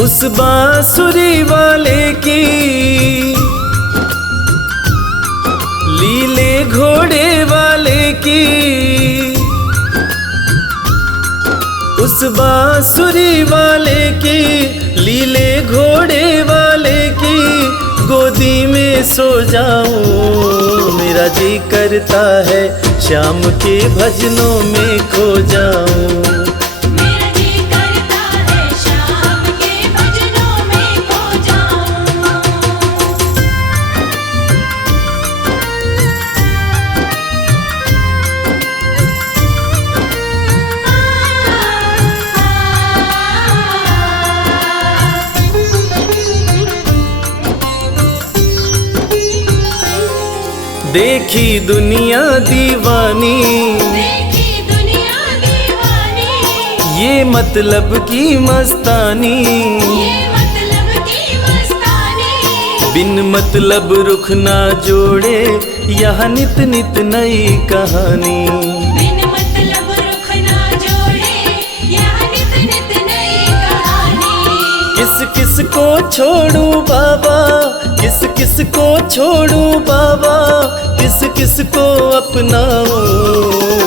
उस बांसुरी वाले की लीले घोड़े वाले की, उस बांसुरी वाले की लीले घोड़े वाले की गोदी में सो जाऊं। मेरा जी करता है श्याम के भजनों में खो जाऊं। देखी दुनिया दीवानी, देखी दुनिया दीवानी, ये मतलब की मस्तानी, ये मतलब की मस्तानी। बिन मतलब रुख ना जोड़े यहाँ नित नित नई कहानी। बिन मतलब रुख ना जोड़े यहाँ नित नित नई कहानी। किस किस को छोड़ूं बाबा, किस किस को छोड़ूं बाबा, किस किस को अपनाऊं।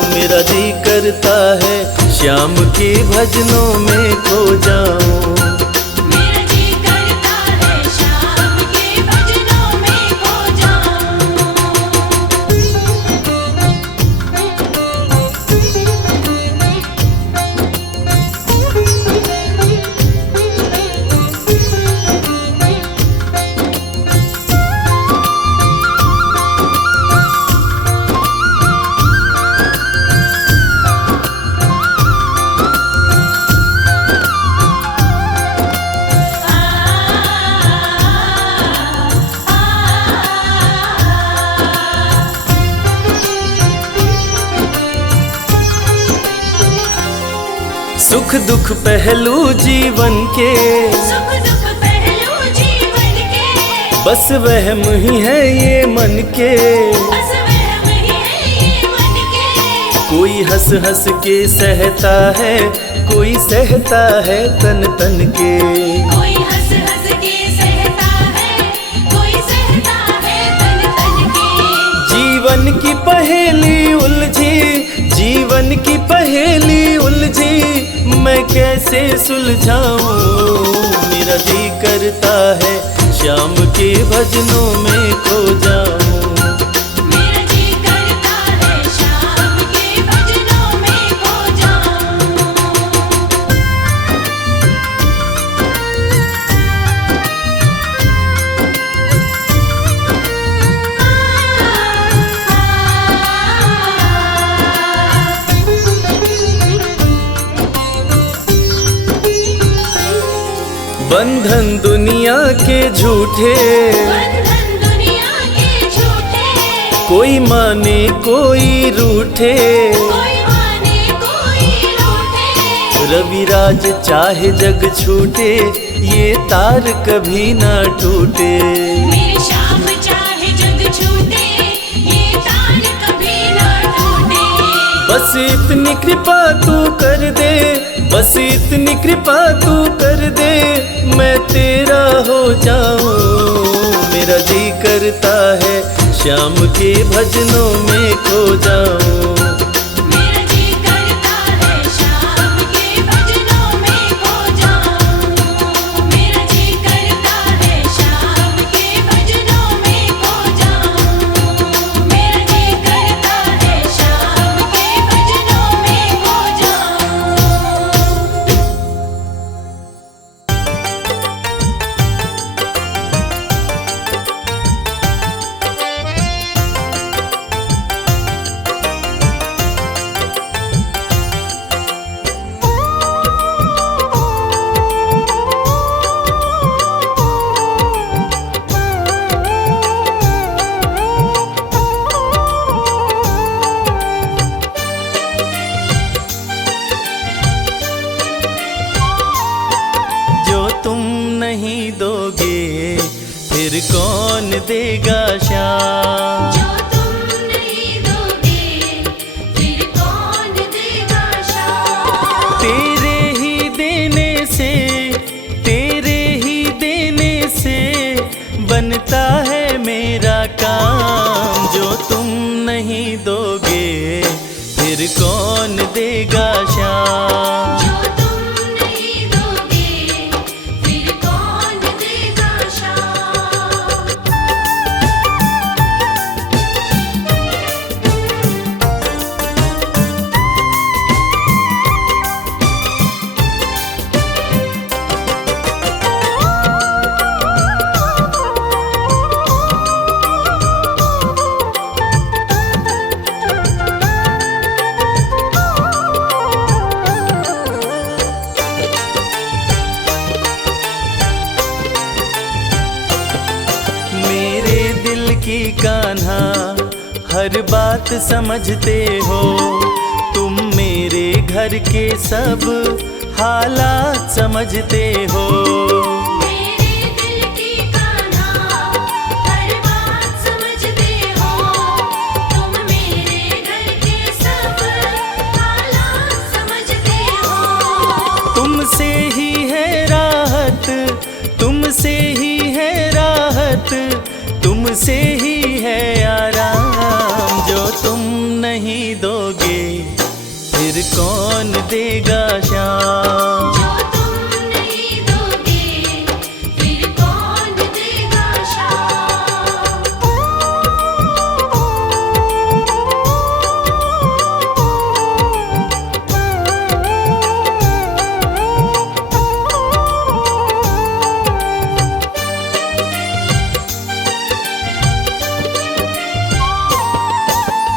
मेरा जी करता है श्याम के भजनों में खो जाऊं। मेरा जी करता है श्याम के भजनों में खो जाऊं। सुख दुख पहलू जीवन के, सुख दुख पहलू जीवन के, बस वहम ही है ये मन के। बस वहम ही है ये मन के। कोई हंस हंस के सहता है, कोई सहता है तन तन के। कोई हंस हंस के सहता है, कोई सहता है तन तन के। जीवन की पहेली उलझी, जीवन की पहेली उलझी, मैं कैसे सुलझाऊं। मेरा जी करता है श्याम के भजनों में खो जाऊं। मेरा जी करता है श्याम के भजनों में खो जाऊं। बंधन दुनिया के झूठे, बंधन दुनिया के झूठे, कोई माने कोई रूठे। कोई माने कोई रूठे। रविराज चाहे जग छूटे, ये तार कभी ना टूटे। मेरे श्याम चाहे जग छूटे, ये तार कभी ना टूटे। बस इतनी कृपा तू कर दे, बस इतनी कृपा तू कर दे, मैं तेरा हो जाऊं। मेरा जी करता है श्याम के भजनों में खो जाऊं। मेरा जी करता है श्याम के भजनों में खो जाऊं। मेरा जी करता है श्याम के भजनों में खो जाऊं। मेरा जी करता है श्याम के भजनों में खो जाऊं। फिर कौन देगा श्याम। जो तुम नहीं दोगे फिर कौन देगा श्याम। तेरे ही देने से, तेरे फिर कौन देगा श्याम। जो तुम नहीं दोगे फिर कौन देगा श्याम। मेरे दिल की कान्हा हर बात समझते हो, तुम मेरे घर के सब हालात समझते हो। मेरे दिल की कान्हा हर बात समझते हो, तुम मेरे घर के सब हालात समझते हो। तुमसे ही है राहत, तुमसे ही है राहत, तुमसे ही है आराम। जो तुम नहीं दोगे फिर कौन देगा श्याम। जो तुम नहीं दोगे फिर कौन देगा श्याम।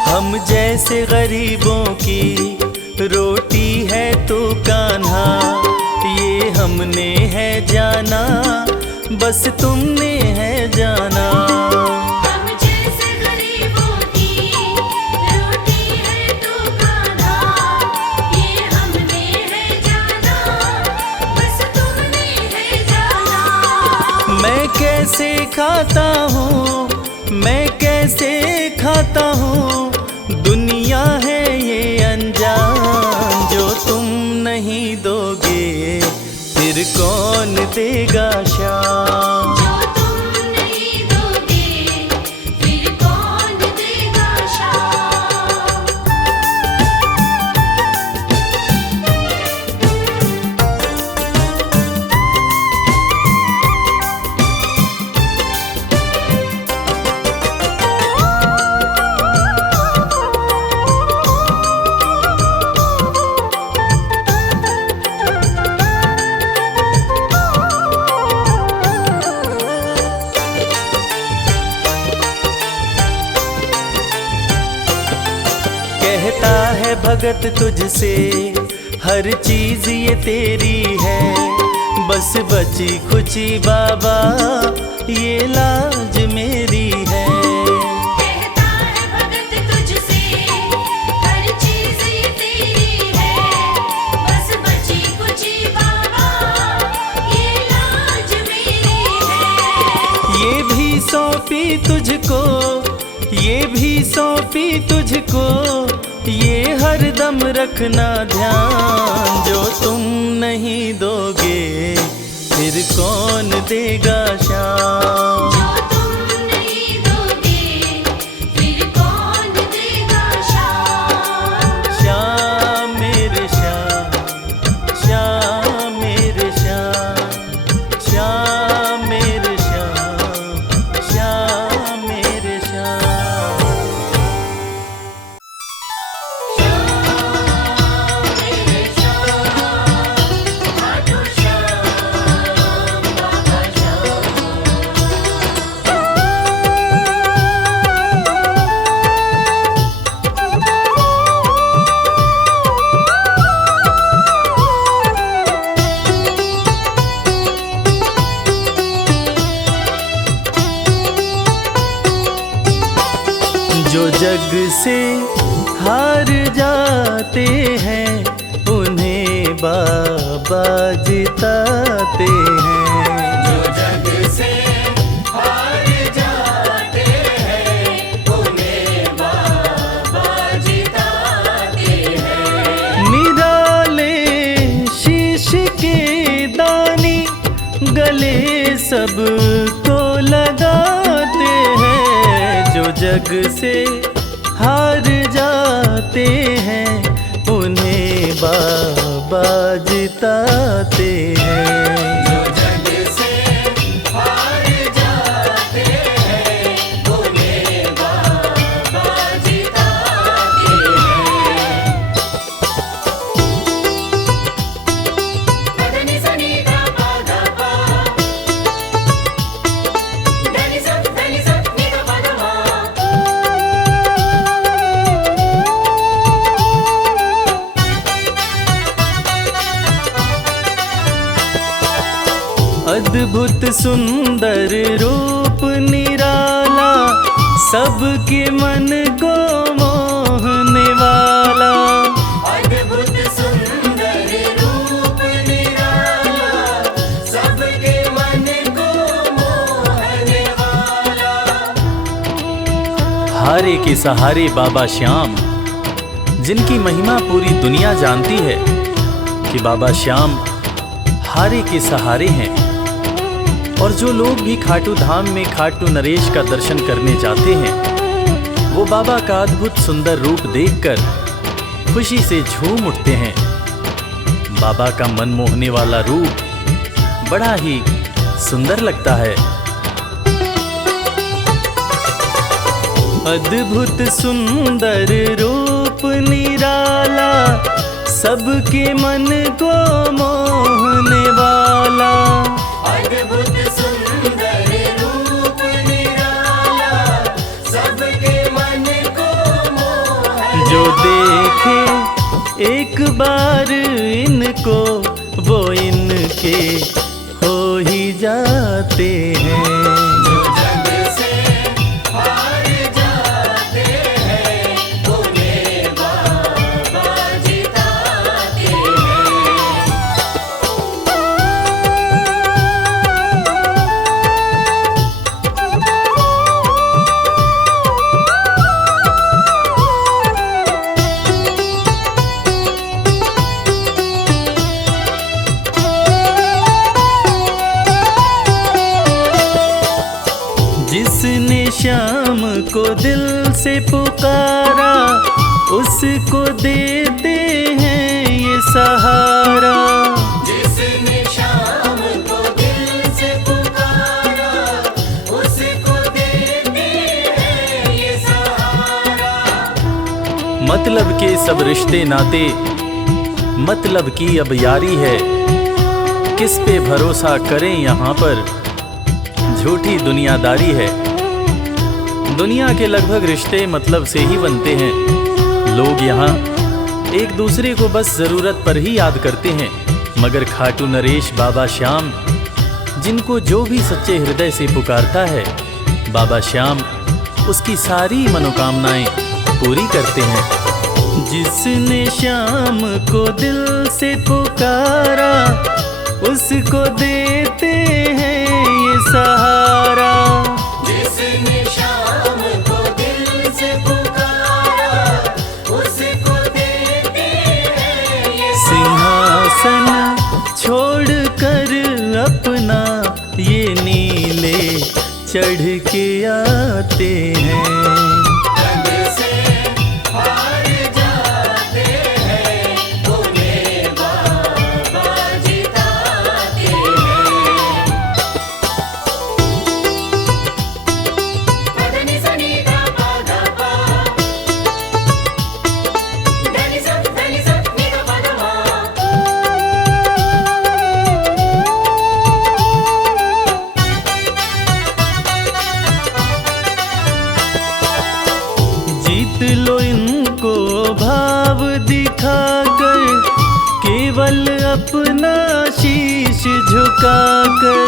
हम जैसे गरीबों की रोटी है तो कान्हा, ये हमने है जाना बस तुमने है जाना। हम जैसे गरीबों की रोटी है तो कान्हा, ये हमने है जाना बस तुमने है जाना। मैं कैसे खाता हूँ, मैं कैसे खाता हूँ, दुनिया है ये अनजान। जो तुम नहीं दोगे फिर कौन देगा श्याम। जो तुम नहीं दोगे फिर कौन देगा श्याम। कहता है भगत तुझसे हर चीज ये तेरी है, बस बची खुची बाबा ये लाज मेरी है। कहता है भगत तुझसे हर चीज ये तेरी है, बस बची कुची बाबा ये लाज मेरी है। ये भी सौंपी तुझको, ये भी सौंपी तुझको, ये हर दम रखना ध्यान। जो तुम नहीं दोगे फिर कौन देगा श्याम। जो तुम नहीं दोगे फिर कौन देगा श्याम। श्याम मेरे श्याम, श्याम मेरे श्याम, श्याम मेरे श्याम, श्याम मेरे श्याम। जो जग से हार जाते हैं उन्हें बाबा जिताते हैं। जो जग से हार जाते हैं उन्हें बाबा जिताते हैं। निराले शीश के दानी गले सबको लगाते हैं। जो जग से हार जाते हैं अद्भुत सुंदर रूप निराला, सबके मन को मोहने वाला। अद्भुत सुंदर रूप निराला, सबके मन को मोहने वाला। हारे के सहारे बाबा श्याम, जिनकी महिमा पूरी दुनिया जानती है कि बाबा श्याम हारे के सहारे हैं। और जो लोग भी खाटू धाम में खाटू नरेश का दर्शन करने जाते हैं, वो बाबा का अद्भुत सुंदर रूप देखकर खुशी से झूम उठते हैं। बाबा का मन मोहने वाला रूप बड़ा ही सुंदर लगता है। अद्भुत सुंदर रूप निराला, सबके मन को मोहने वाला। अद्भुत सुंदर रूप निराला, सबके मन को मोहने। जो देखे एक बार इनको, वो इनके हो ही जाते हैं। जो जग से हार जाते हैं, उन्हें बाबा जिताते हैं। जिसने श्याम को दिल से पुकारा, उसको देते हैं ये सहारा। जिसने शाम को दिल से पुकारा, उसको देते हैं ये सहारा। मतलब के सब रिश्ते नाते, मतलब की अब यारी है। किस पे भरोसा करें यहाँ पर, झूठी दुनियादारी है। दुनिया के लगभग रिश्ते मतलब से ही बनते हैं। लोग यहाँ एक दूसरे को बस जरूरत पर ही याद करते हैं, मगर खाटू नरेश बाबा श्याम, जिनको जो भी सच्चे हृदय से पुकारता है, बाबा श्याम उसकी सारी मनोकामनाएं पूरी करते हैं। जिसने श्याम को दिल से पुकारा, उसको देते हैं ये सहारा। जिसने शाम को दिल से पुकारा, उसको देते हैं ये सिंहासन छोड़कर अपना ये नीले चढ़ के आते हैं। जग से हार जाते हैं, उन्हें बाबा जिताते हैं। पदनि सनि धा पा धा पा, धनि सा नि धा पा धा मा। जीत लो इनको भाव दिखाकर, केवल अपना शीश झुकाकर।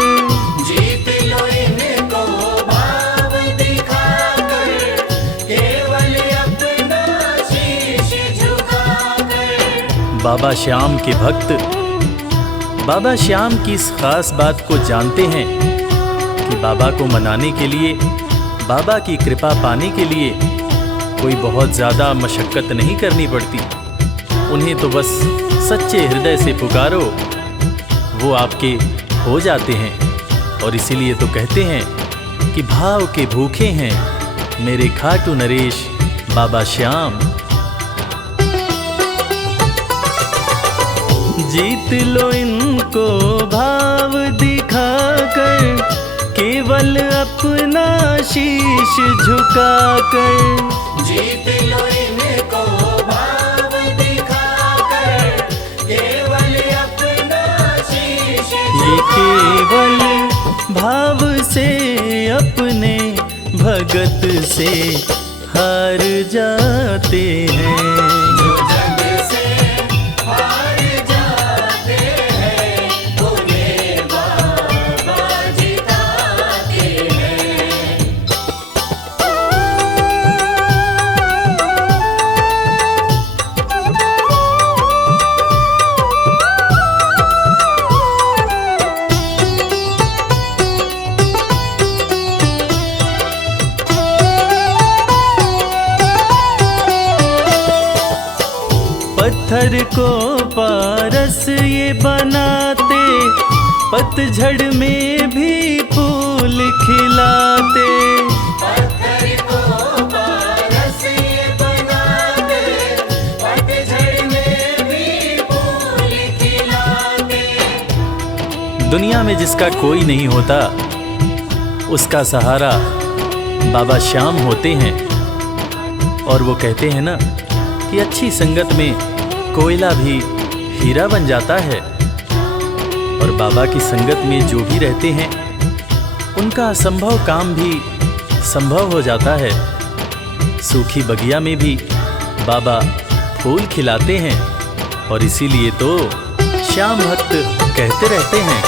जीत लो इनको भाव दिखाकर, केवल अपना शीश झुकाकर। बाबा श्याम के भक्त बाबा श्याम की इस खास बात को जानते हैं कि बाबा को मनाने के लिए, बाबा की कृपा पाने के लिए कोई बहुत ज़्यादा मशक्क़त नहीं करनी पड़ती। उन्हें तो बस सच्चे हृदय से पुकारो, वो आपके हो जाते हैं। और इसीलिए तो कहते हैं कि भाव के भूखे हैं मेरे खाटू नरेश बाबा श्याम। जीत लो इनको भाव दिखाकर, केवल अपना शीश झुकाकर। जीत लो इनको भाव दिखाकर, केवल अपना शीश ये केवल भाव से अपने भगत से हार जाते हैं। जो जग से हार जाते हैं, उन्हें बाबा पत्थर को पारस ये बनाते, पतझड़ में भी फूल खिलाते। पत्थर को पारस ये बनाते, पतझड़ में भी फूल खिलाते। दुनिया में जिसका कोई नहीं होता, उसका सहारा बाबा श्याम होते हैं। और वो कहते हैं ना कि अच्छी संगत में कोयला भी हीरा बन जाता है। और बाबा की संगत में जो भी रहते हैं, उनका असंभव काम भी संभव हो जाता है। सूखी बगिया में भी बाबा फूल खिलाते हैं। और इसीलिए तो श्याम भक्त कहते रहते हैं,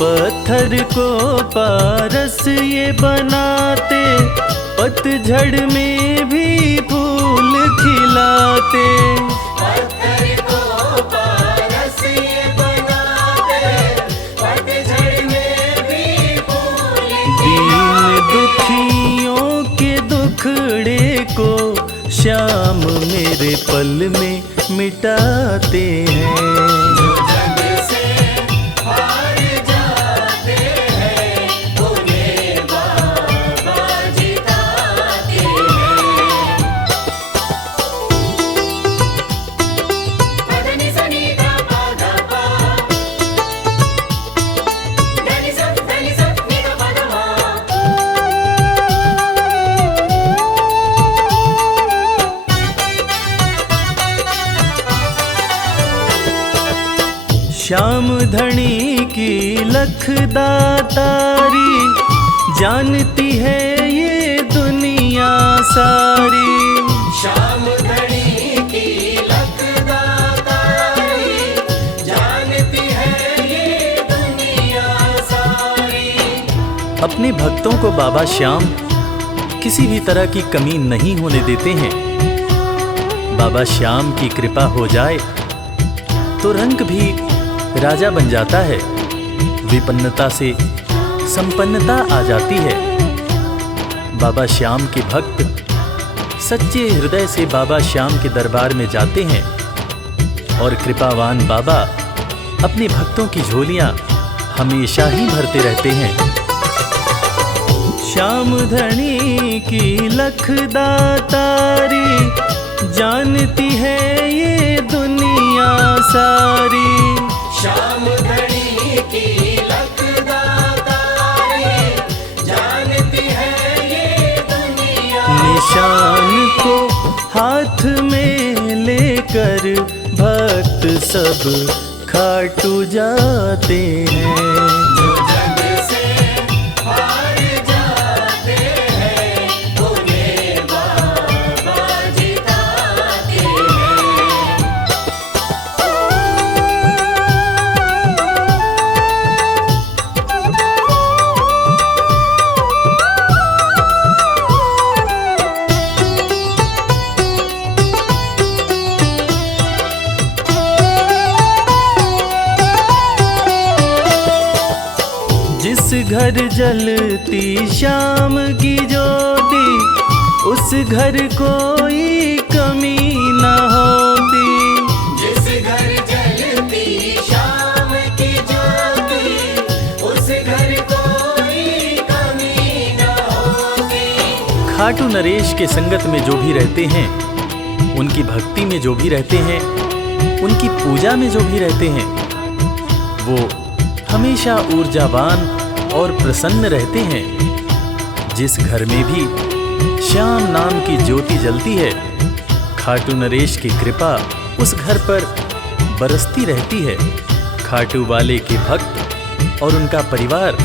पत्थर को पारस ये बनाते, पतझड़ में भी फूल खिलाते। पत्थर को पारस ये बनाते, पतझड़ में भी फूल दीन दुखियों के दुखड़े को श्याम मेरे पल में मिटाते हैं। जग से हार जाते हैं, उन्हें बाबा जिताते हैं। पदनि सनि धा पा धा पा, धनि सा नि धा पा धा मा। श्याम धनी की लखदातारी, जानती है ये दुनिया सारी। श्याम धनी की लखदातारी, जानती है ये दुनिया सारी। अपने भक्तों को बाबा श्याम किसी भी तरह की कमी नहीं होने देते हैं। बाबा श्याम की कृपा हो जाए तो रंग भी राजा बन जाता है, विपन्नता से संपन्नता आ जाती है। बाबा श्याम के भक्त सच्चे हृदय से बाबा श्याम के दरबार में जाते हैं और कृपावान बाबा अपने भक्तों की झोलियां हमेशा ही भरते रहते हैं। श्याम धनी की लखदातारी, जानती है ये दुनिया सारी। श्याम धनी की लखदातारी, जानती है ये दुनिया। निशान को हाथ में लेकर भक्त सब खाटू जाते हैं। जग से हार जाते हैं, उन्हें बाबा जिताते हैं। जिस घर जलती श्याम की ज्योति, उस घर कोई कमी न होती। जिस घर जलती शाम की ज्योति, उस घर कोई कमी न होती। खाटू नरेश के संगत में जो भी रहते हैं, उनकी भक्ति में जो भी रहते हैं, उनकी पूजा में जो भी रहते हैं, वो हमेशा ऊर्जावान और प्रसन्न रहते हैं। जिस घर में भी श्याम नाम की ज्योति जलती है, खाटू नरेश की कृपा उस घर पर बरसती रहती है। खाटू वाले के भक्त और उनका परिवार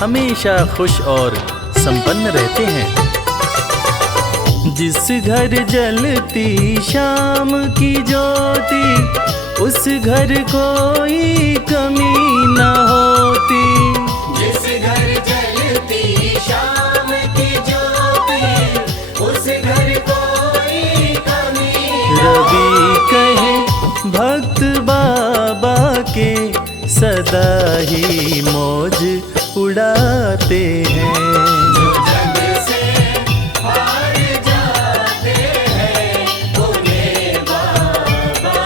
हमेशा खुश और संपन्न रहते हैं। जिस घर जलती शाम की ज्योति, उस घर कोई कमी न होती। जिस घर जलती शाम की ज्योति, उस घर कोई कमी न रवि कहे भक्त बाबा के, सदा ही मौज उड़ाते हैं। जग से हार जाते हैं, उन्हें बाबा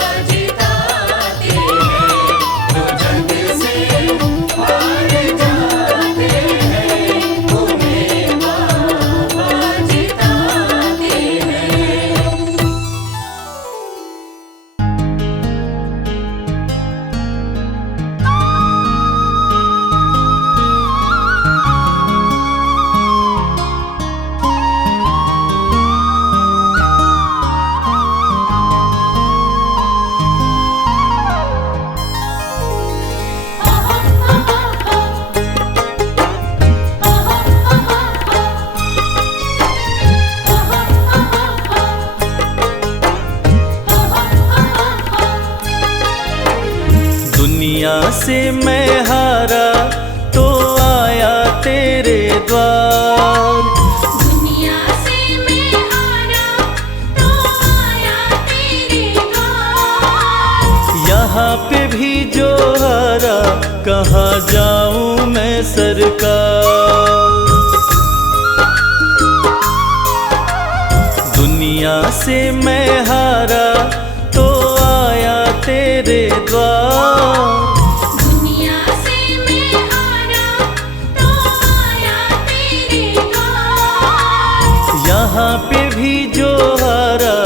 दुनिया से मैं हारा तो आया तेरे द्वार। दुनिया से मैं हारा तो आया तेरे द्वार। यहाँ पे भी जो हारा कहाँ जाऊँ मैं सरकार। दुनिया से मैं हारा तो आया तेरे द्वार। दुनिया से मैं हारा तो आया तेरे द्वार। यहाँ पे भी जो हारा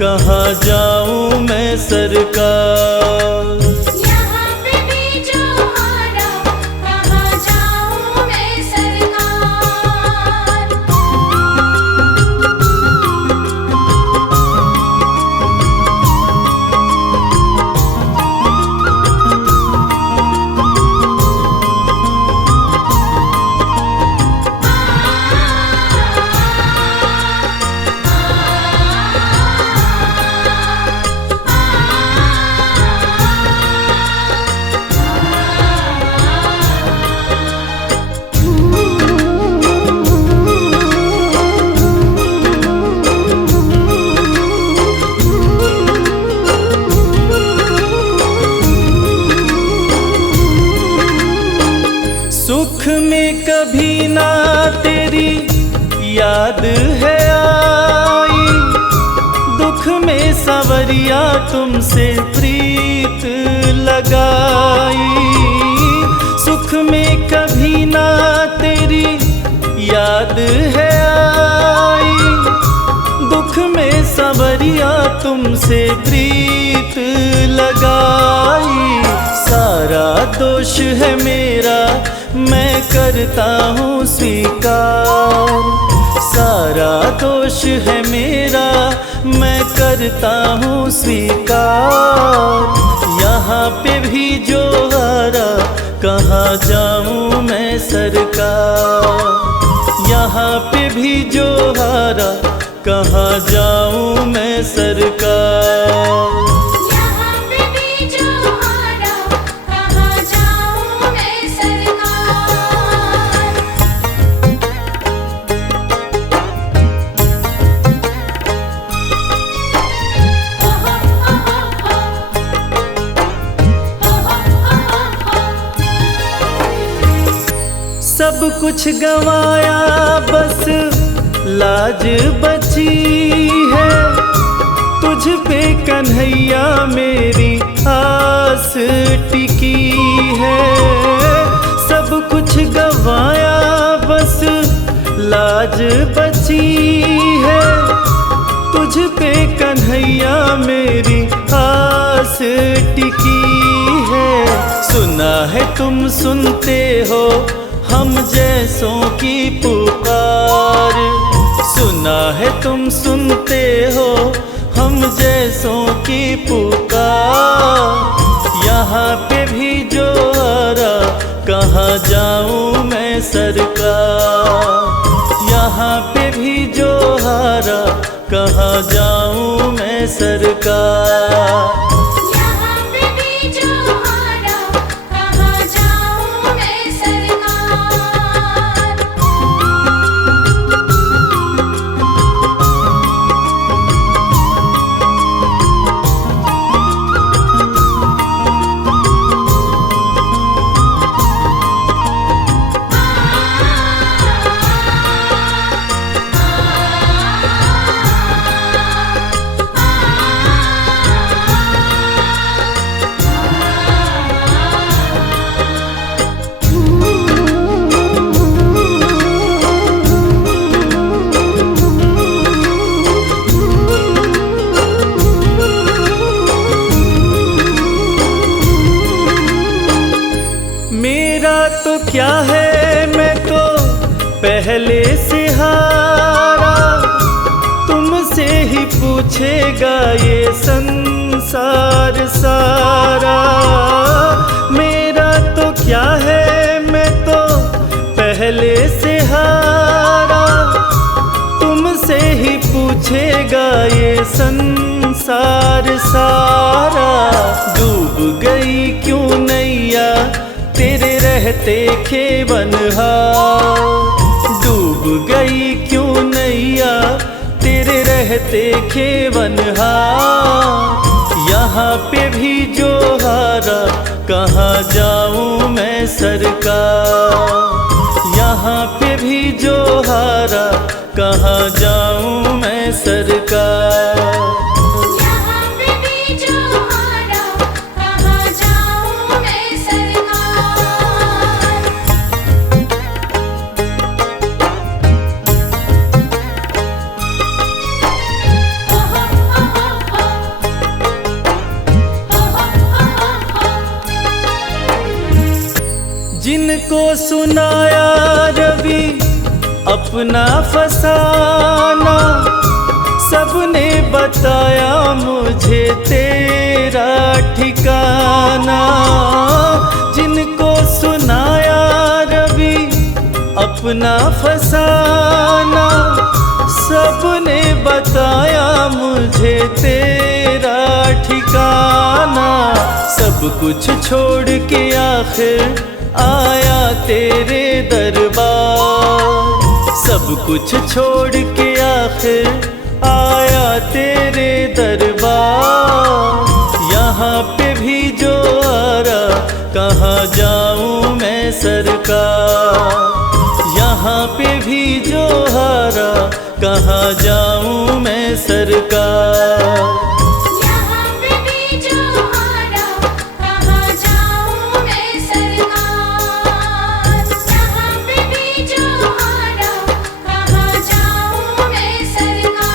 कहाँ जाऊँ मैं सरकार। यहाँ पे भी जो हारा कहाँ जाऊँ मैं सरकार। सुख में कभी ना तेरी याद है आई, दुख में सवरिया तुमसे प्रीत लगाई। सुख में कभी ना तेरी याद है आई, दुख में सवरिया तुमसे प्रीत लगाई। सारा दोष है मेरा मैं करता हूँ स्वीकार। सारा दोष है मेरा मैं करता हूँ स्वीकार। यहाँ पे भी जो हारा कहाँ जाऊँ मैं सरकार। यहाँ पे भी जो हारा कहाँ जाऊँ मैं सरकार। यहाँ पे भी जो हारा कहाँ जाऊँ मैं सरकार। हो हो हो हो। सब कुछ गंवाया बस लाज बची है, तुझ पे कन्हैया मेरी आस टिकी है। सब कुछ गंवाया बस लाज बची है, तुझ पे कन्हैया मेरी आस टिकी है। सुना है तुम सुनते हो हम जैसों की पुकार। सुना है तुम सुनते हो हम जैसों की पुकार। यहाँ पे भी जो हारा कहाँ जाऊँ मैं सरकार। यहाँ पे भी जो हारा कहाँ जाऊँ मैं सरकार। यहाँ पे भी जो हारा कहाँ जाऊँ मैं सरकार। मेरा तो क्या है मैं तो पहले से हारा, तुमसे ही पूछेगा ये संसार सारा। मेरा तो क्या है मैं तो पहले से हारा, तुमसे ही पूछेगा ये संसार सारा। डूब गई क्यों नैया रहते खेवनहार। डूब गई क्यों नैया तेरे रहते खेवनहार। यहाँ पे भी जो हारा कहाँ जाऊँ मैं सरकार। यहाँ पे भी जो हारा कहाँ जाऊँ मैं सरकार। यहाँ पे भी जो हारा कहाँ जाऊँ मैं सरकार। हो हो हो हो हो हो। जिनको सुनाया रवि अपना फसाना, सबने बताया मुझे तेरा ठिकाना। जिनको सुनाया रवि अपना फसाना, सबने बताया मुझे तेरा ठिकाना। सब कुछ छोड़ के आखिर आया तेरे दरबार। सब कुछ छोड़ के आखिर आया तेरे दरबार। यहाँ पे भी जो आरा कहाँ जाऊँ मैं सरकार। यहाँ पे भी जो हारा कहाँ जाऊँ मैं सरकार। यहाँ पे भी जो हारा कहाँ जाऊँ मैं सरकार। यहाँ पे भी जो हारा कहाँ जाऊँ मैं सरकार।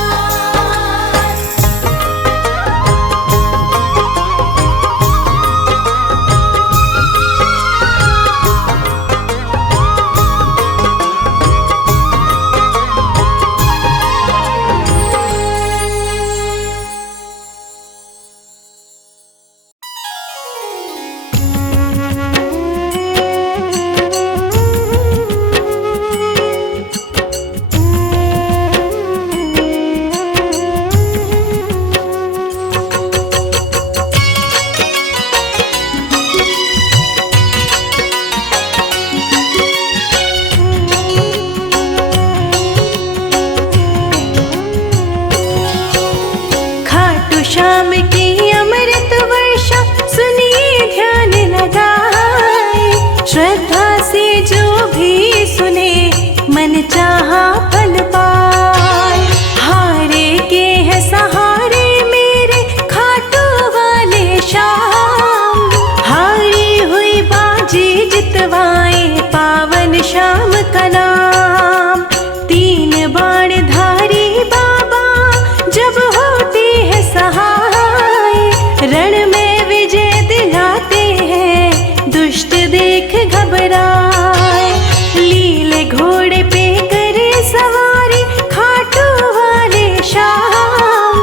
खाटू श्याम की अमृत वर्षा सुनिए ध्यान लगाए। श्रद्धा से जो भी सुने मन चाहा फल पाए। हारे के है सहारे मेरे खाटू वाले श्याम। हारी हुई बाजी जितवाए पावन श्याम का नाम। तीन बाण धारी बाबा जब होते हैं सहाय। रण में विजय दिलाते हैं दुष्ट देख घबराए। लीले घोड़े पे करे सवारी खाटू वाले श्याम।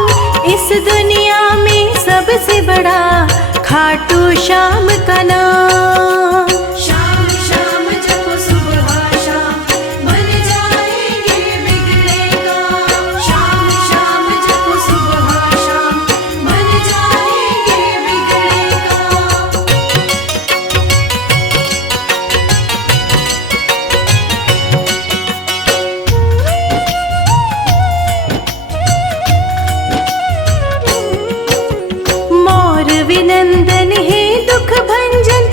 इस दुनिया में सबसे बड़ा खाटू श्याम का नाम। श्याम श्याम जपो सुबह शाम बन जाएंगे बिगड़े काम। श्याम श्याम जपो सुबह शाम बन जाएंगे बिगड़े काम। मोर विनंदन है दुख भंजन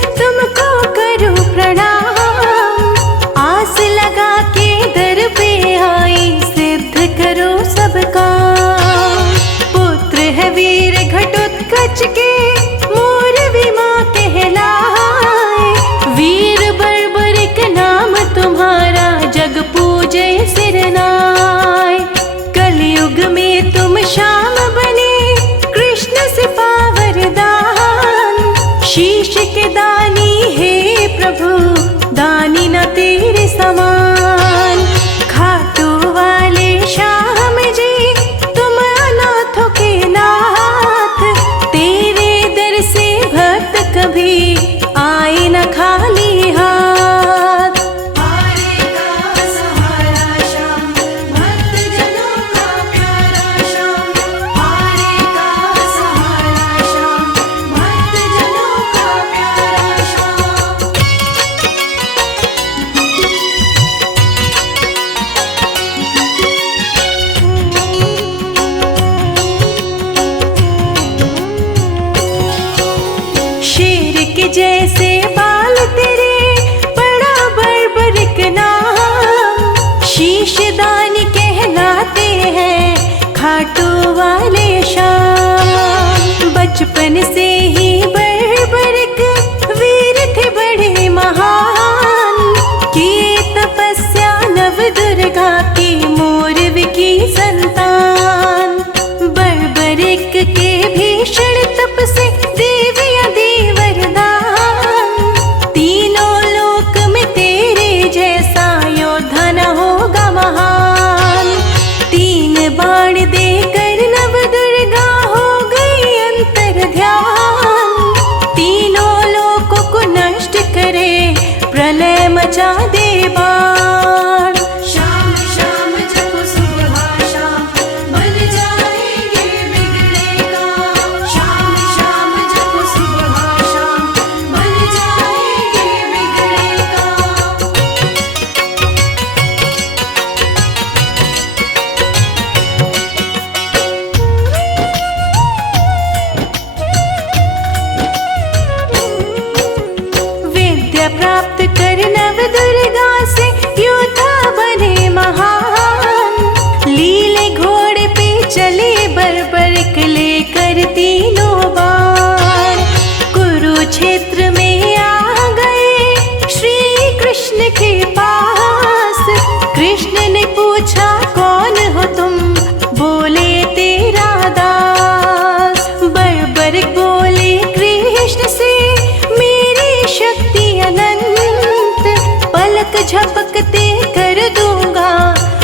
झपकते कर दूंगा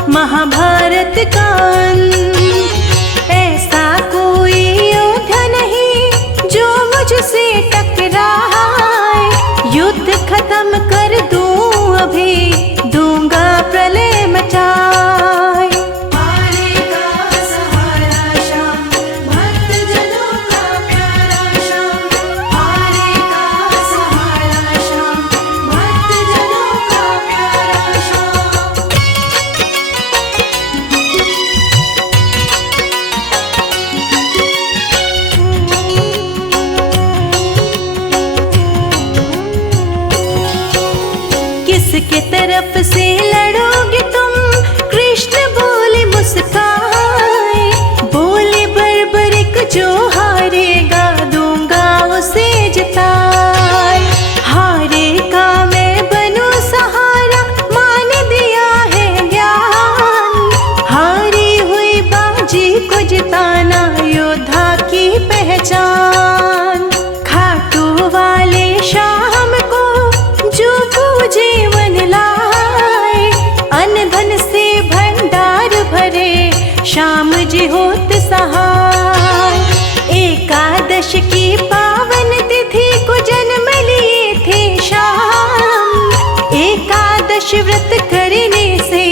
महाभारत का अंत। ऐसा कोई योद्धा नहीं जो मुझसे टकराए, युद्ध खत्म कर दूं अभी, दूंगा प्रलय मचाए। हारेगा सहारा श्याम, भक्त जनों का प्यारा श्याम। हारेगा सहारा श्याम, भक्त जनों का प्यारा श्याम। किसके तरफ से लड़ोगे तुम, कृष्ण बोले मुस्काए। बोले बर्बरिक जो हारेगा, दूंगा उसे जिताए। हारेगा मैं बनूं सहारा, मान दिया है ज्ञान। हारी हुई बाजी को जिताना योद्धा की पहचान। खाटू वाले शाम को जो पूजे मन लाए, अन्न धन से भंडार भरे, श्याम जी होत सहाय। एकादश की पावन तिथि को जन्म लिए थे श्याम। एकादश व्रत करने से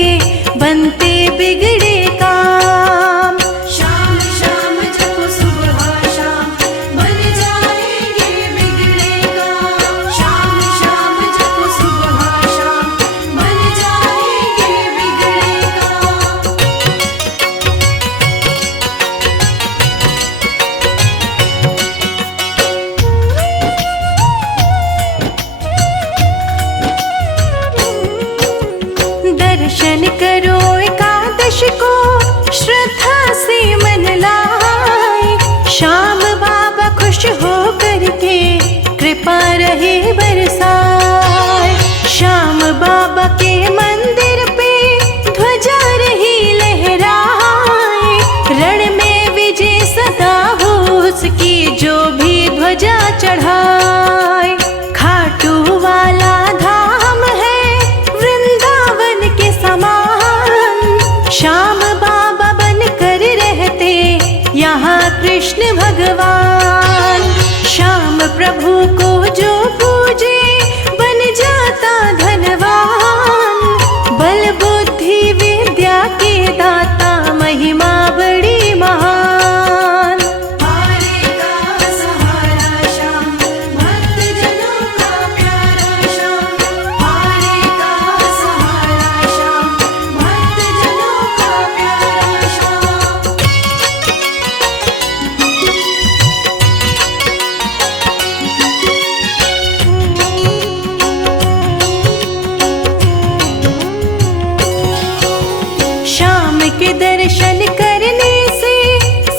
बनते बिगड़े काम। श्याम श्याम जपो सुबह शाम, बन जाएंगे बिगड़े काम। श्याम श्याम जपो सुबह शाम, बन जाएंगे बिगड़े काम। दर्शन करो एकादश को, श्रद्धा से मन लाए। श्याम बाबा खुश हो करके कृपा रहे बरसाए। श्याम बाबा के मंदिर पे ध्वजा रही लहराए। रण में विजय सदा हो उसकी, जो भी ध्वजा चढ़ाए। खाटू वाला धाम है वृंदावन के समान। श्याम बाबा बन कर रहते यहाँ कृष्ण भगवान। श्याम प्रभु को जो पूजे बन जाता धनवान। बल बुद्धि विद्या के दाता, महिमा बड़ी महान। हारेगा सहारा श्याम, भक्त जनों का प्यारा श्याम। हारेगा सहारा श्याम, भक्त जनों का प्यारा श्याम। श्याम के दर्शन करने से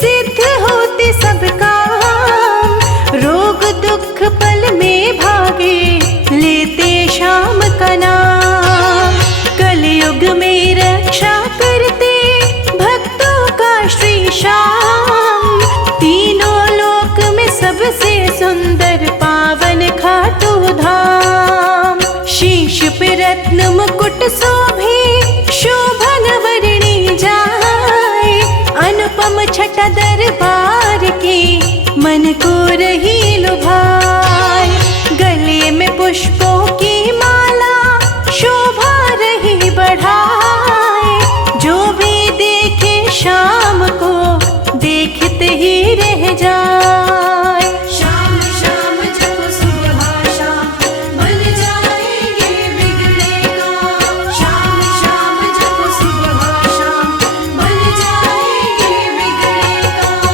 सिद्ध होते सब काम। रोग दुख पल में भागे, लेते श्याम का नाम। कलयुग में रक्षा करते भक्तों का श्री श्याम। तीनों लोक में सबसे सुंदर पावन खाटू धाम। शीश पे रत्न मुकुट शोभे, शोभन वर्णी जाए। अनुपम छटा दरबार की, मन को रही लुभाए। गले में पुष्पों की माला, शोभा रही बढ़ाए। जो भी देखे शाम को, देखते ही रह जाए। श्याम श्याम जपो सुबह शाम, बन जाएंगे बिगड़े काम। श्याम श्याम जपो सुबह शाम, बन जाएंगे बिगड़े काम।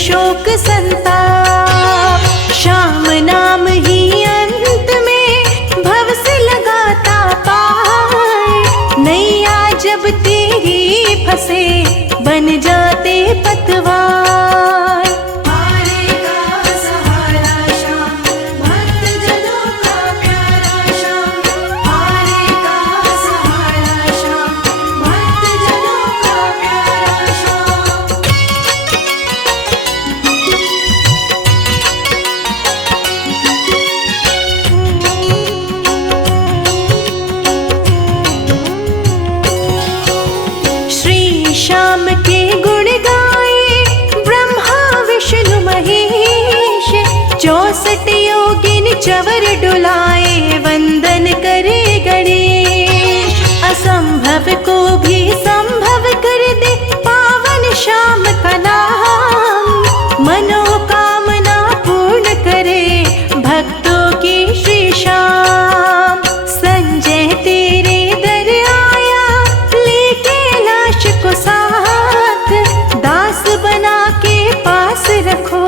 शोक संताप। श्याम नाम ही अंत में भव से लगाता पार। नैया जब तेरी फंसे बन जाते पतवार। हारेगा सहारा श्याम, भक्त जनों का प्यारा श्याम। हारेगा सहारा श्याम, भक्त जनों का प्यारा श्याम। श्री श्याम के गुण गाए ब्रह्मा विष्णु महेश। 64 योगिन चवर डुलाए वंदन करे गणेश। असंभव को भी संभव कर दे पावन श्याम का नाम। मनोकामना पूर्ण करे भक्तों की श्री श्याम। संजय तेरे दर आया लेके लाश को साथ। दास बना के पास रखो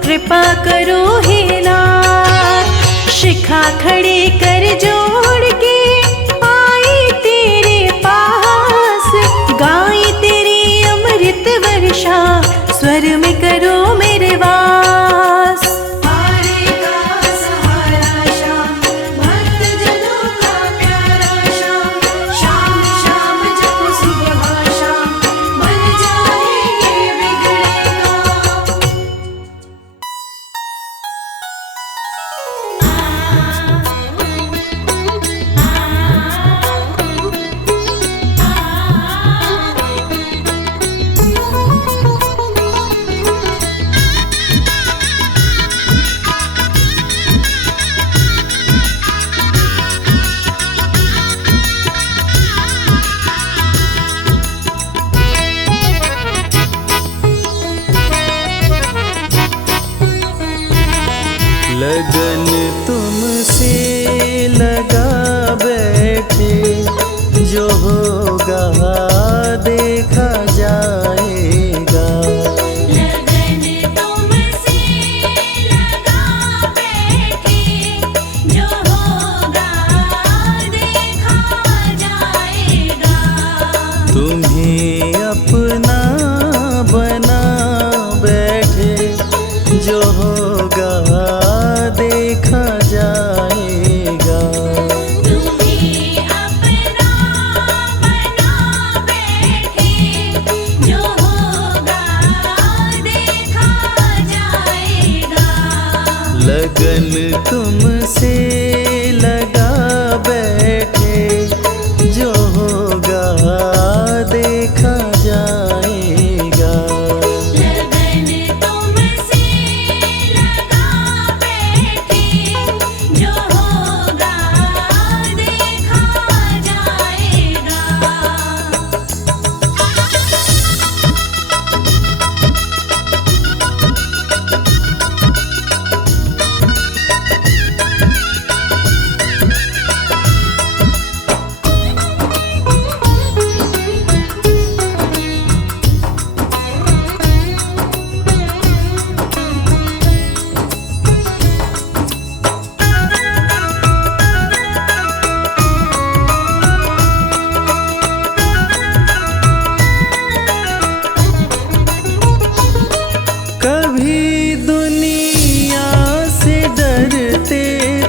कृपा करो हे नाथ। शिखा खड़े कर जोड़ के आई तेरे पास। गाई तेरी अमृत वर्षा स्वर में करो मेरे वास। हारेगा सहारा श्याम, भक्त जनों का प्यारा श्याम। श्याम श्याम जप सुबह शाम, मन जाएंगे बिगड़ेगा। लगन तुमसे लगा बैठे, जो होगा देखा जाएगा। लगन तुमसे लगा बैठे, जो होगा देखा जाएगा। तुम्हें अपना बना बैठे, जो होगा देखा जाएगा। तुम्हें अपना बना बैठे, जो होगा देखा जाएगा। लगन तुमसे लगा बैठे, जो होगा देखा जाएगा। लगन तुमसे लगा बैठे, जो होगा देखा जाएगा। कभी दुनिया से डरते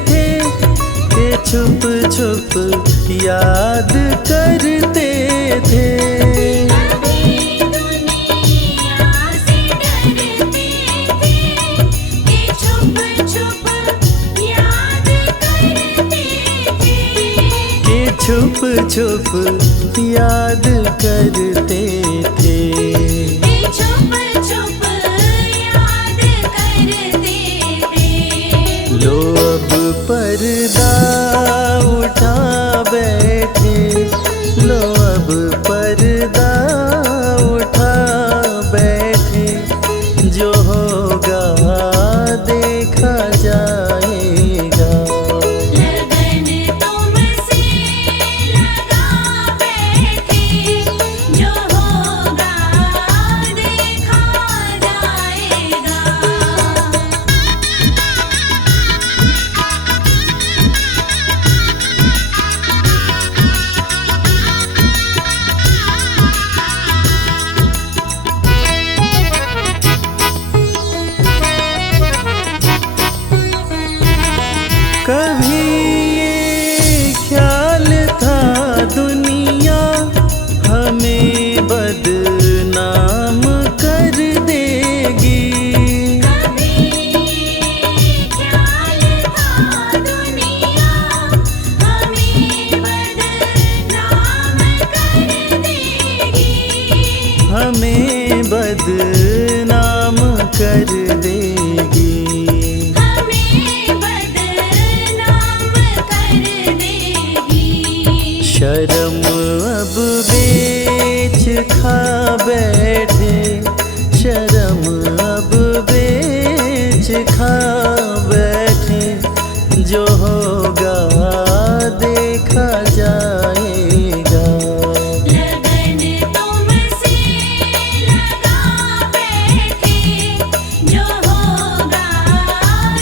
थे कि छुप छुप याद करते थे। कभी दुनिया से डरते थे कि छुप छुप याद करते थे। कि छुप छुप याद करते थे। कि छुप छुप याद करते थे। लो अब पर्दा उठा बैठे, लो अब पर्दा उठा बैठे, जो होगा देखा जाएगा। लगन तुमसे लगा बैठे, जो कर देगी। हमें बदनाम कर देगी। शर्म अब बेच खा बैठे, शर्म अब बेच खा बैठे, जो होगा देखा जाएगा। लगन तुमसे लगा बैठे, जो होगा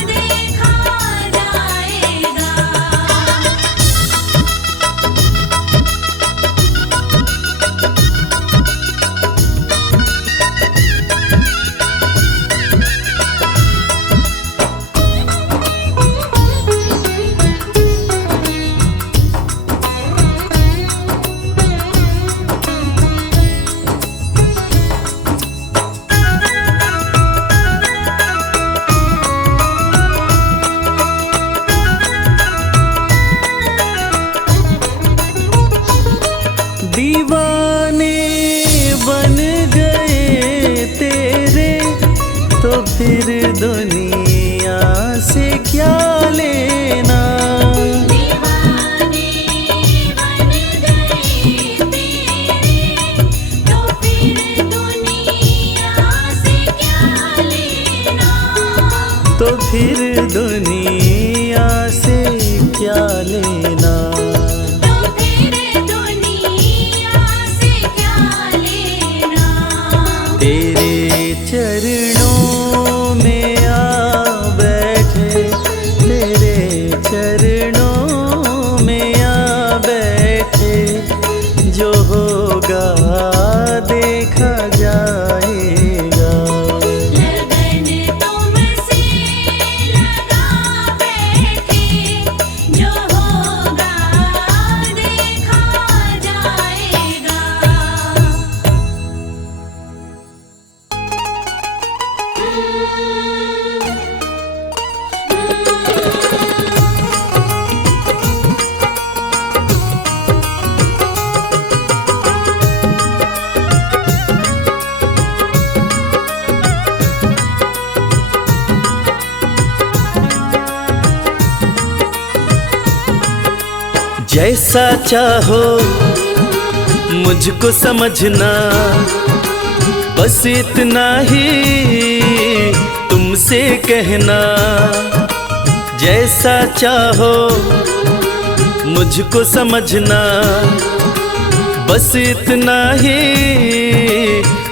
देखा जाएगा। दीवाने बन गए तेरे, तो फिर दुनिया से क्या लेना। दीवाने बन गए तेरे, तो फिर दुनिया से क्या लेना। तो फिर दुनिया से क्या लेना। तो फिर दुनिया से क्या लेना। तेरे चरणों में आ बैठे, तेरे चरणों में आ बैठे, जो होगा देखा जाएगा। लगन तुमसे लगा बैठे, जो होगा देखा जाएगा। जैसा चाहो मुझको समझना, बस इतना ही तुमसे कहना। जैसा चाहो मुझको समझना, बस इतना ही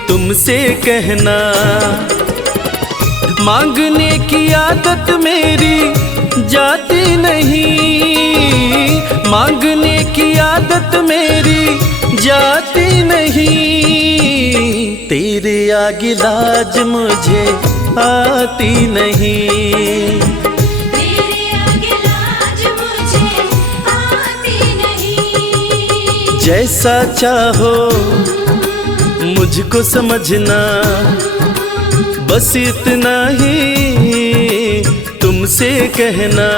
तुमसे कहना। मांगने की आदत मेरी जाती नहीं, मांगने की आदत मेरी जाती नहीं। तेरे आगे लाज मुझे आती नहीं। तेरे आगे लाज मुझे आती नहीं। जैसा चाहो मुझको समझना, बस इतना ही तुमसे कहना।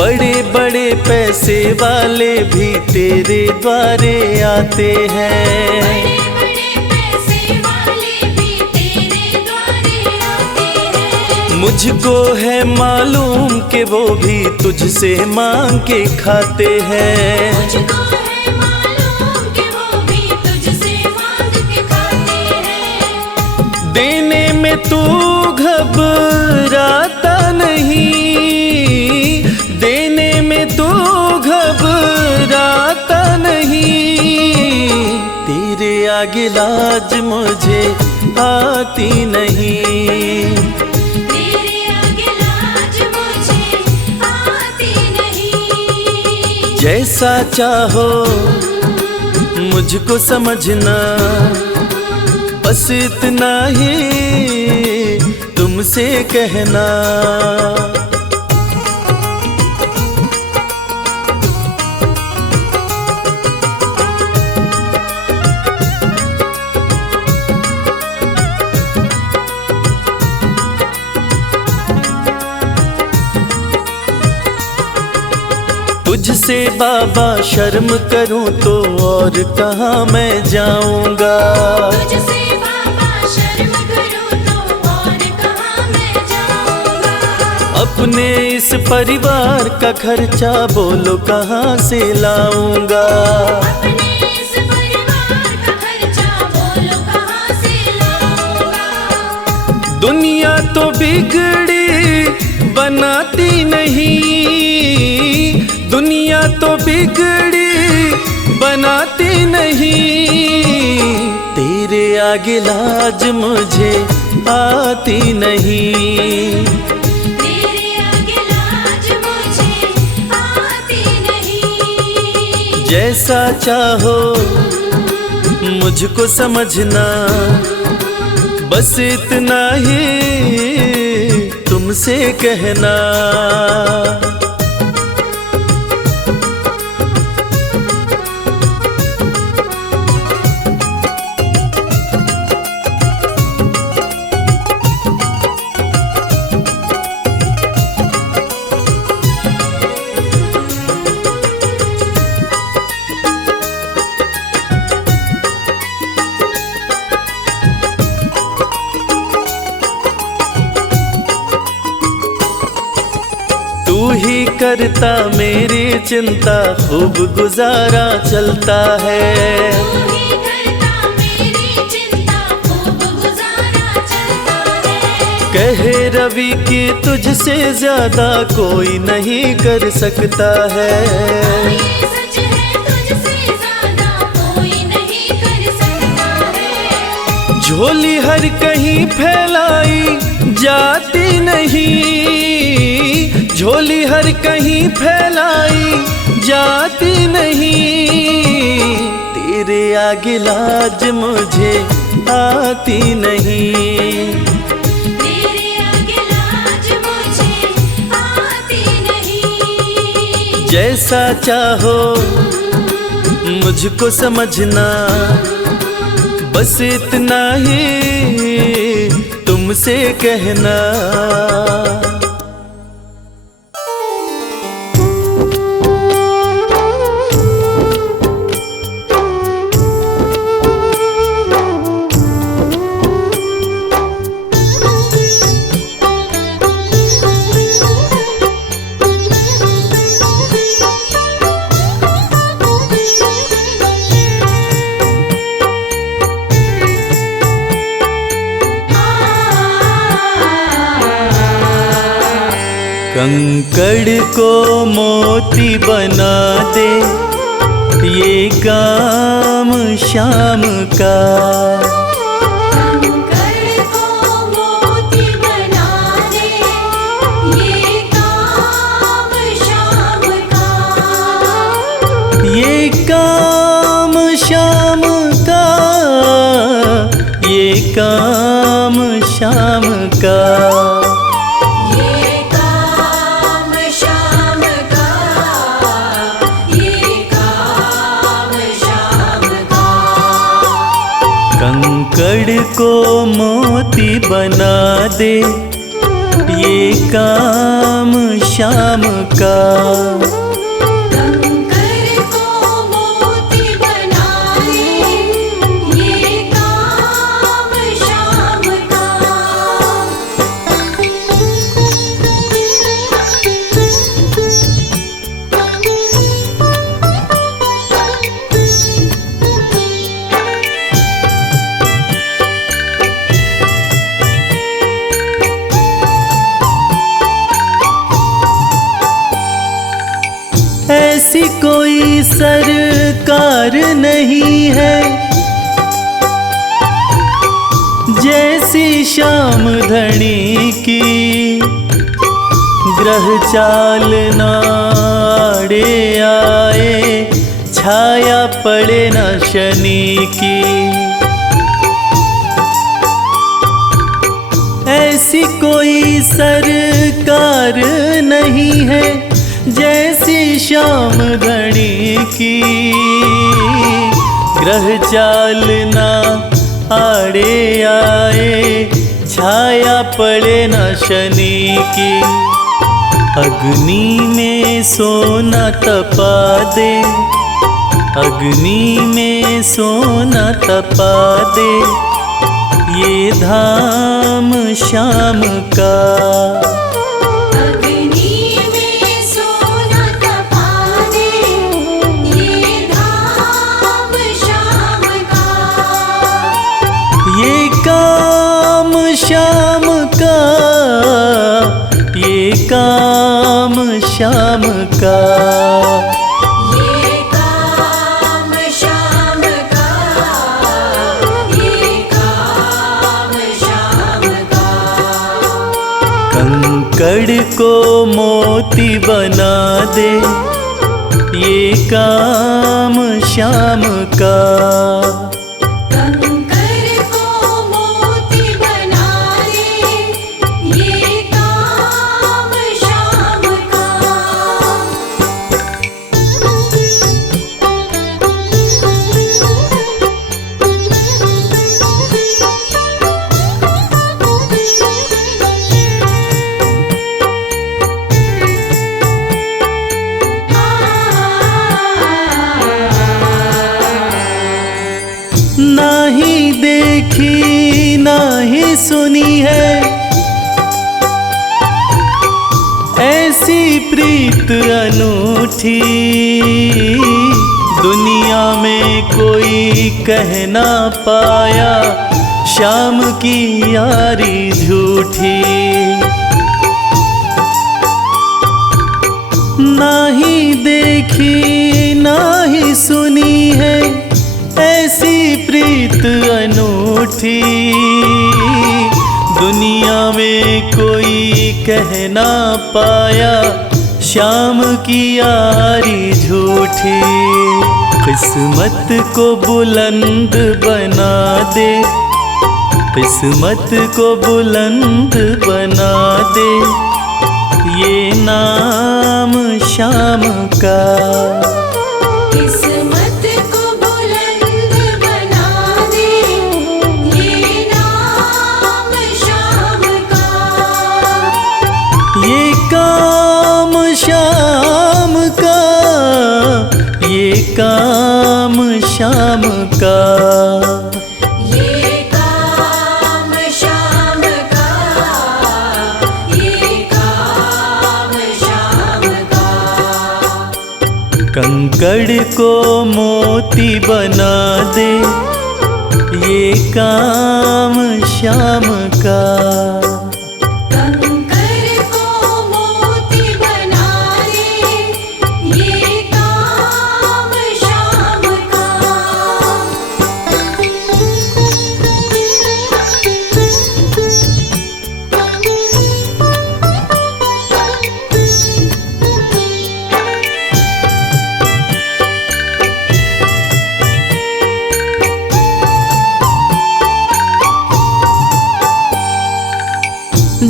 बड़े बड़े पैसे वाले भी तेरे द्वारे आते हैं। बड़े पैसे वाले भी तेरे द्वारे आते हैं। मुझको है मालूम कि वो भी तुझसे मांग के खाते हैं। मुझको है मालूम कि वो भी तुझसे मांग के खाते हैं। देने में तू घबराता नहीं, देने में तू घबराता नहीं। तेरे आगे लाज मुझे आती नहीं। तेरे आगे लाज मुझे आती नहीं। जैसा चाहो मुझको समझना, बस इतना ही तुमसे कहना। तुझसे बाबा शर्म करूं तो और कहाँ मैं जाऊंगा। तुझसे बाबा शर्म करूं तो और कहाँ मैं जाऊंगा। अपने इस परिवार का खर्चा बोलो कहाँ से लाऊंगा। अपने इस परिवार का खर्चा बोलो कहाँ से लाऊंगा। दुनिया तो बिगड़ी बनाती नहीं, दुनिया तो बिगड़ी बनाती नहीं। तेरे आगे लाज मुझे आती नहीं। तेरे आगे लाज मुझे आती नहीं। जैसा चाहो मुझको समझना, बस इतना ही तुमसे कहना। तू ही करता मेरी चिंता, खूब गुजारा चलता है। तू ही करता मेरी चिंता, खूब गुजारा चलता है। कहे रवि कि तुझसे ज्यादा कोई नहीं कर सकता है। ये सच है, तुझसे ज्यादा कोई नहीं कर सकता है। झोली हर कहीं फैलाई जाती नहीं, झोली हर कहीं फैलाई जाती नहीं। तेरे आगे लाज मुझे आती नहीं। तेरे आगे लाज मुझे आती नहीं। जैसा चाहो मुझको समझना, बस इतना ही तुमसे कहना। कंकड़ को मोती बना दे, ये काम शाम का। कंकड़ को मोती बना दे, ये काम शाम का। ये काम शाम का, ये काम शाम का। कंकड़ को मोती बना दे, ये काम शाम का। कंकड़ को मोती बना दे, ये काम शाम का। ऐसी कोई सरकार नहीं है जैसी श्याम धनी की। ग्रह चाल नाड़े आए, छाया पड़े न शनि की। ऐसी कोई सरकार नहीं है जैसी श्याम धनी की। ग्रह चालना आड़े आए, छाया पड़े न शनि की। अग्नि में सोना तपा दे, अग्नि में सोना तपा दे, ये धाम श्याम का। अग्नि में सोना तपा दे, ये धाम श्याम का। ये काम श्याम का, ये काम श्याम का। ये काम श्याम का, ये काम श्याम का। कंकड़ को मोती बना दे, ये काम श्याम का। कंकर को मोती बना दे, ये काम श्याम का। नाही देखी नाही सुनी है ऐसी प्रीत अनूठी। दुनिया में कोई कह ना पाया श्याम की यारी झूठी। नाही देखी नाही सुनी है ऐसी प्रीत अनूठी। दुनिया में कोई कह ना पाया श्याम की यारी झूठी। किस्मत को बुलंद बना दे, किस्मत को बुलंद बना दे, ये नाम श्याम का। किस्मत को बुलंद बना दे, ये नाम श्याम का। ये काम श्याम का, ये काम श्याम का। ये काम श्याम का, ये काम श्याम का। कंकड़ को मोती बना दे, ये काम श्याम का। कंकर को मोती बना दे, ये काम श्याम का।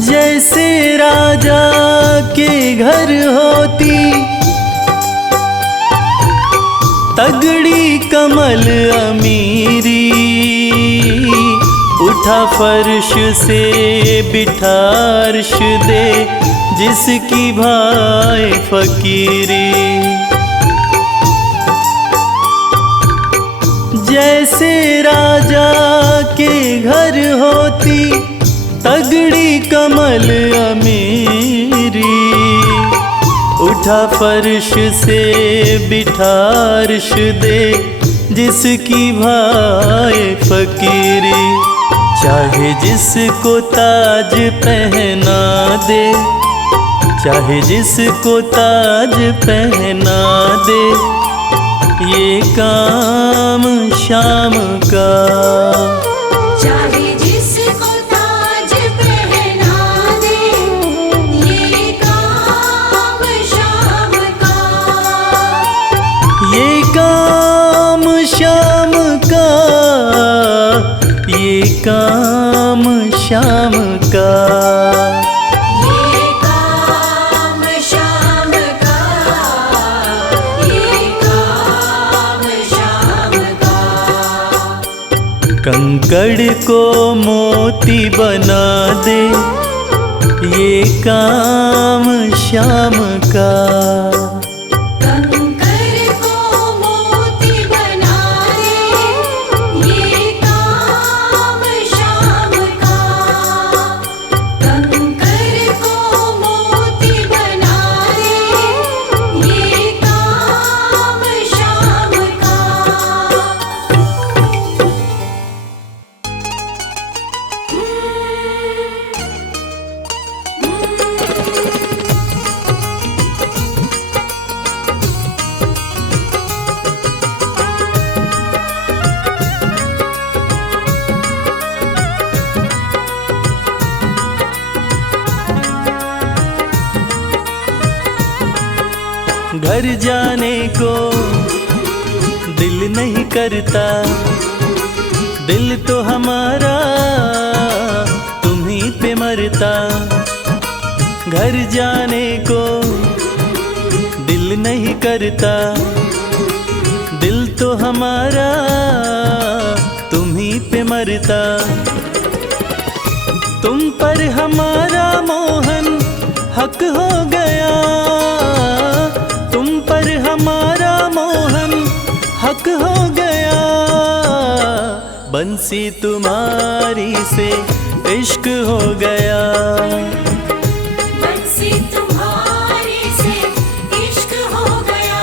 जैसे राजा के घर होती तगड़ी कमल अमीरी। उठा फर्श से बिठा अर्श दे, जिसकी भाई फकीरी। जैसे राजा के घर होती तगड़ी कमल अमीरी। उठा फर्श से बिठा अर्श दे, जिसकी भाई फकीरी। चाहे जिसको ताज पहना दे, चाहे जिसको ताज पहना दे, ये काम श्याम का। चाहे जिसको ताज पहना दे, ये काम श्याम का। ये काम श्याम का, ये काम श्याम का। कंकड़ को मोती बना दे, ये काम श्याम का। कंकर को मोती बना दे, ये काम श्याम का। कंकर को मोती बना दे, ये काम श्याम का। घर जाने को दिल नहीं करता, दिल तो हमारा तुम्हीं पे मरता। घर जाने को दिल नहीं करता, दिल तो हमारा तुम्हीं पे मरता। तुम पर हमारा मोहन हक हो गया, तुम पर हमारा मोहन हक हो गया। बंसी तुम्हारी से इश्क हो गया, बंसी तुम्हारी से इश्क हो गया।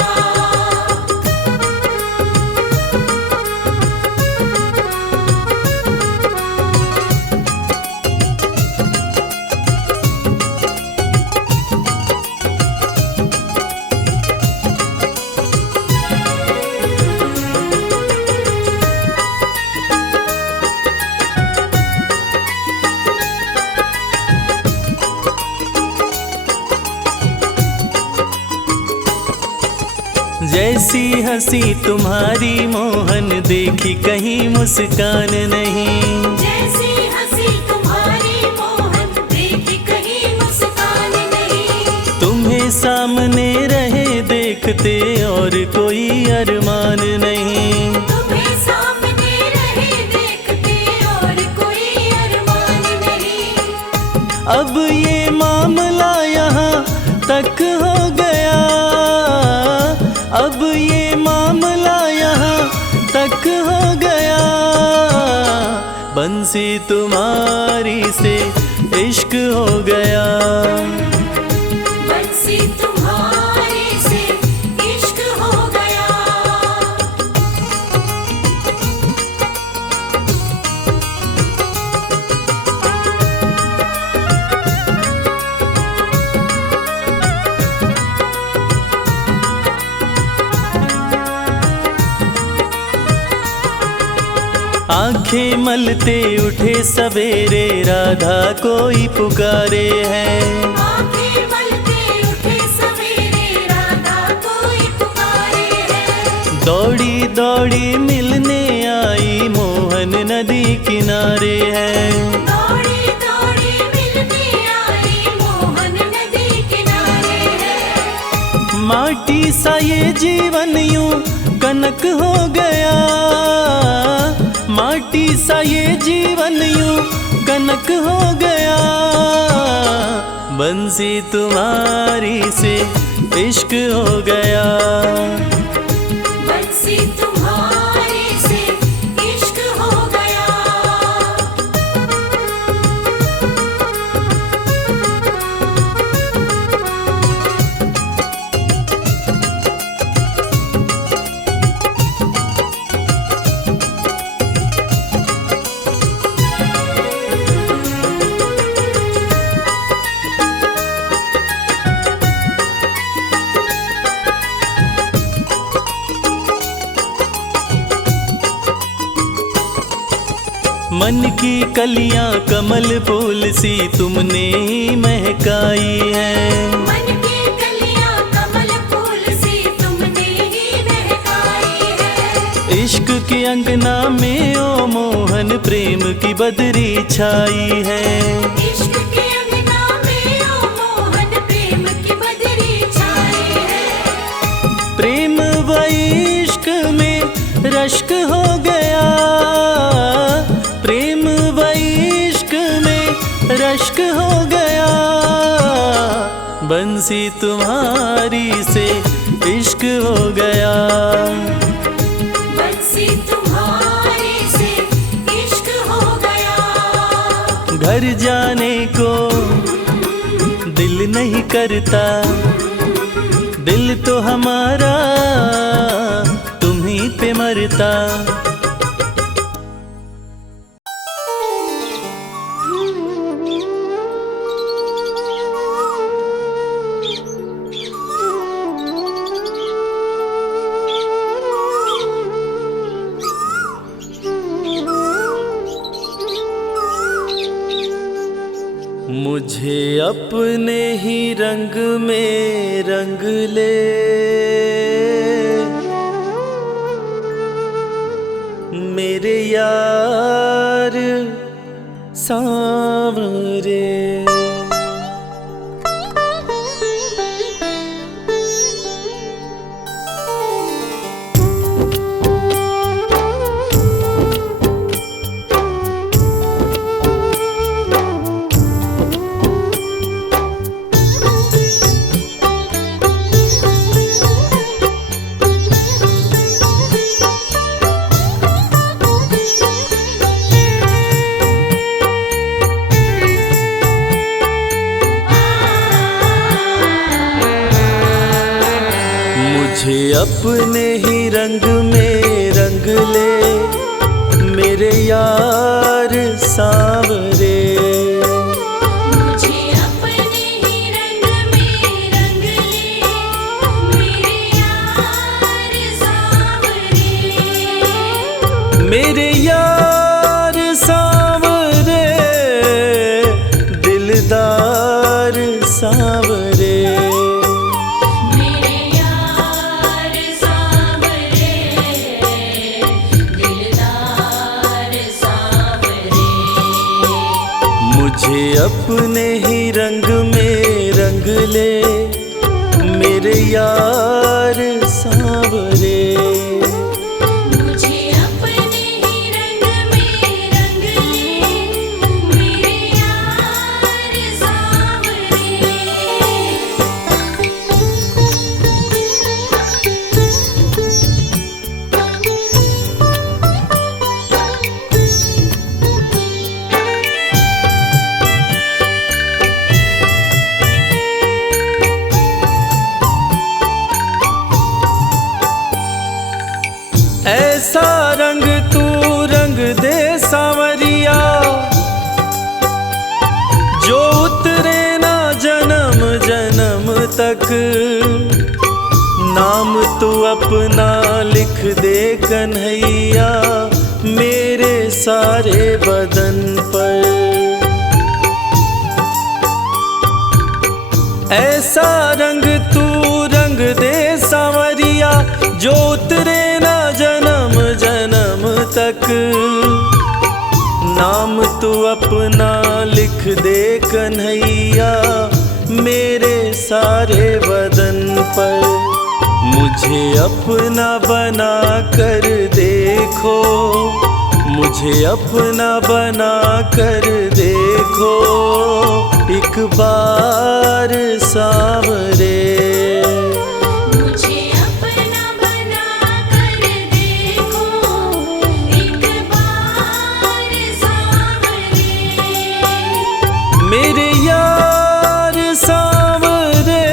जैसी हंसी तुम्हारी मोहन देखी कहीं मुस्कान नहीं। जैसी हंसी तुम्हारी मोहन देखी कहीं मुस्कान नहीं। तुम्हें सामने रहे देखते और कोई अरमान नहीं। तुम्हें सामने रहे देखते और कोई अरमान नहीं। अब ये मामला यहाँ तक हो गया, अब ये मामला यहाँ तक हो गया। बंसी तुम्हारी से इश्क हो गया, बंसी तुम्हारी से इश्क हो गया। आंखें मलते उठे सवेरे राधा कोई पुकारे है। आंखें मलते उठे सवेरे राधा कोई पुकारे है। दौड़ी दौड़ी मिलने आई मोहन नदी किनारे है। दौड़ी दौड़ी मिलने आई मोहन नदी किनारे है। माटी सा ये जीवन यूं कनक हो गया, माटी सा ये जीवन यूं कनक हो गया। बंसी तुम्हारी से इश्क हो गया, बंसी तुम्हारी से इश्क हो गया। मन की कलियां कमल फूल सी तुमने ही महकाई है। मन की कलियां कमल फूल सी तुमने ही महकाई है। इश्क के अंगना में ओ मोहन प्रेम की बदरी छाई है। इश्क के अंगना में ओ मोहन प्रेम की बदरी छाई है। प्रेम व इश्क में रश्क हो गया, इश्क हो गया, बंसी तुम्हारी से इश्क हो गया। बंसी तुम्हारे से इश्क हो गया। घर जाने को दिल नहीं करता, दिल तो हमारा तुम्हीं पे मरता। मुझे अपने ही रंग में रंग ले, मेरे यार सांवरे। मुझे अपने ही रंग में रंग ले, मेरे यार सांवरे। मुझे अपने ही रंग में रंग ले, मेरे यार सांवरे। मेरे यार सांवरे, दिलदार सांवरे। मेरे यार सांवरे, दिलदार सांवरे। मुझे अपने ही रंग में रंग ले, मेरे यार सांवरे। मुझे अपने ही रंग में रंग ले, मेरे यार सांवरे। ऐसा रंग तू रंग दे सांवरिया, जो उतरे ना जन्म जन्म तक। नाम तू अपना लिख दे कन्हैया, मेरे सारे बदन पर। ऐसा रंग तू रंग दे सांवरिया, जो उतरे ना जन्म जन्म तक। नाम तू अपना लिख दे कन्हैया, मेरे सारे बदन पर। मुझे अपना बना कर देखो, मुझे अपना बना कर देखो एक बार सांवरे। मुझे अपना बना कर देखो एक बार सांवरे। मेरे यार सांवरे,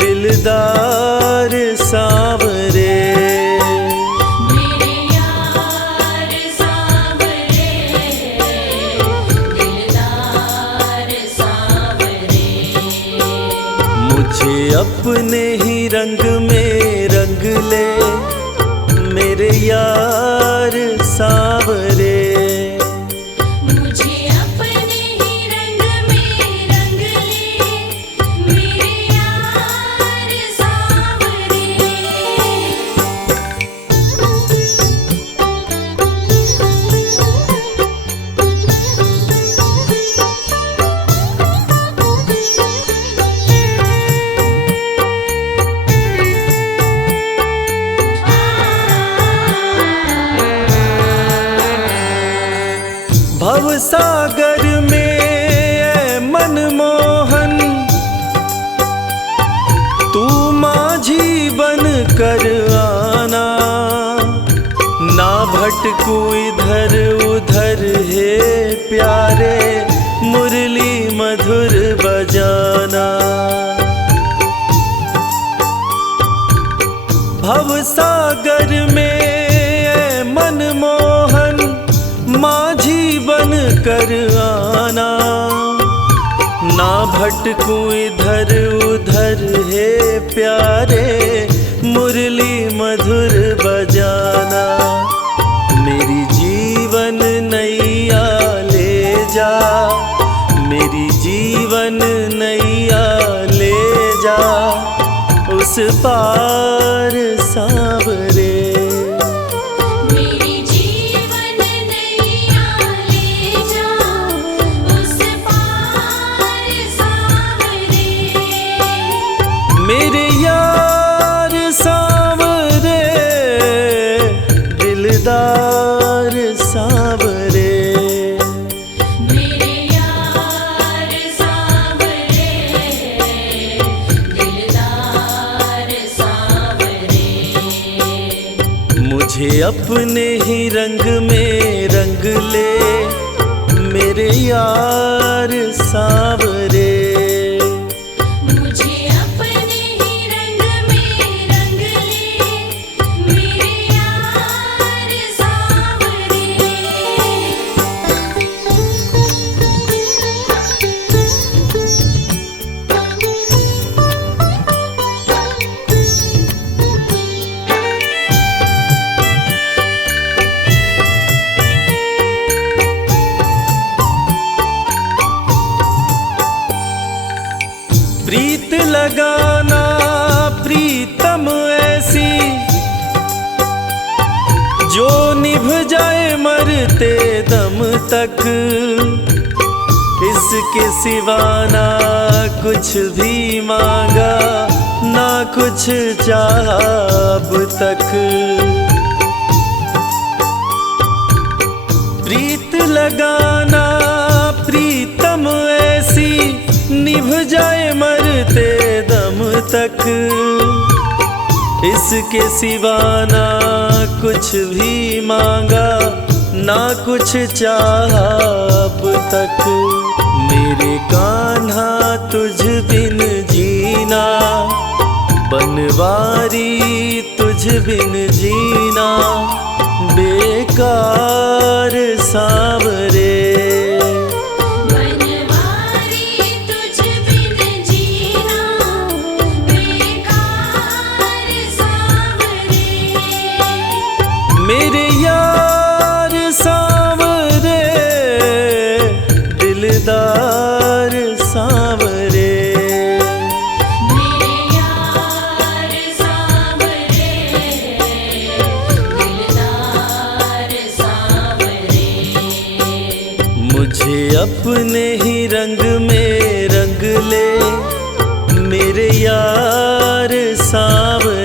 दिलदार सांवरे। मेरे यार सांवरे, दिलदार सांवरे। मुझे अपने ही रंग में रंग ले, मेरे यार सांवरे। मुझे अपने ही रंग में रंग ले, मेरे यार सांवरे। भटकूं इधर उधर हे प्यारे, मुरली मधुर बजाना। भवसागर में ऐ मनमोहन माझी बन कर आना। ना भटकूं इधर उधर हे प्यारे, मुरली मधुर बजाना। मेरी जीवन नैया ले जा, मेरी जीवन नैया ले जा, उस पार सांवरे। मेरी जीवन नैया ले जा, उस पार सांवरे। मेरे यार सांवरे, दिलदार सांवरे। मेरे यार सांवरे, दिलदार सांवरे। मुझे अपने ही रंग में रंग ले, मेरे यार सांवरे। मुझे अपने ही रंग में रंग ले, मेरे यार सांवरे। प्रीत लगाना प्रीतम ऐसी, जो निभ जाए मरते दम तक। इसके सिवा ना कुछ भी मांगा, ना कुछ चाहा अब तक। प्रीत लगाना प्रीतम ऐसी, निभ जाए मरते दम तक। इसके सिवा ना कुछ भी मांगा, ना कुछ चाहा अब तक। मेरे कान्हा तुझ बिन जीना, बनवारी तुझ बिन जीना, बेकार सांवरे। बनवारी तुझ बिन जीना, बेकार सांवरे। मेरे यार सांवरे, दिलदार सांवरे। मेरे यार सांवरे, दिलदार सांवरे। मुझे अपने ही रंग में रंग ले, मेरे यार सांवरे।